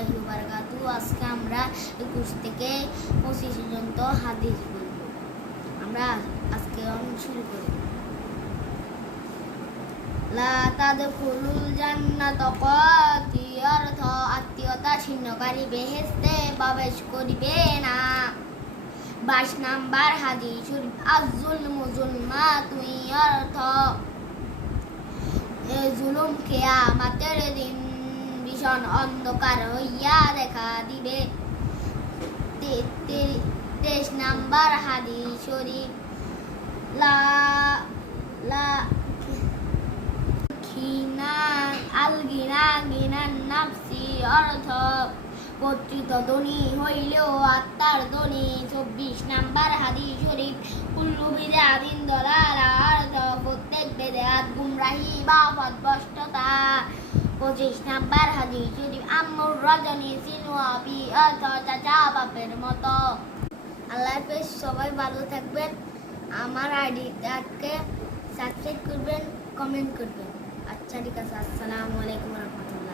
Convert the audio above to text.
রাহমাতুল্লাহি ওয়া বারাকাতুহু। আজকে আমরা 21 থেকে 25 পর্যন্ত হাদিস বলবো। আমরা আজকে শুরু করি। লা তাদখুলুল জান্নাতা কাতি অর্থ আত্মীয়তা ছিন্নকারী বেহেশতে প্রবেশ করিবে না। 22 নাম্বার হাদিস শরীফ আয-যুলমু যুলমাতুন অর্থ জুলুম কিয়ামতের দিন ভীষণ অন্ধকার হইয়া দেখা দিবে। 23 নাম্বার হাদিস শরীফ লা লা গিনান নাফসি অর্থ কর্তৃত্ব ধনী হইলেও আত্মার ধনী। 24 নাম্বার হাদিস শরীফ কুল্লু বিদআতিন দালালা অর্থ প্রত্যেক বেদাত গুমরাহি বা পথভ্রষ্টতা। 25 নাম্বার হাদিস শরীফ আম্মুর রজনী সিনওয়াবি অর্থ চাচা বাপের মতো। আল্লাহ হাফেজ, সবাই ভালো থাকবেন। আমার আইডিটাকে সাবস্ক্রাইব করবেন, কমেন্ট করবেন। আচ্ছা ঠিক আছে, আসসালামু আলাইকুম ওয়া রাহমাতুল্লাহ।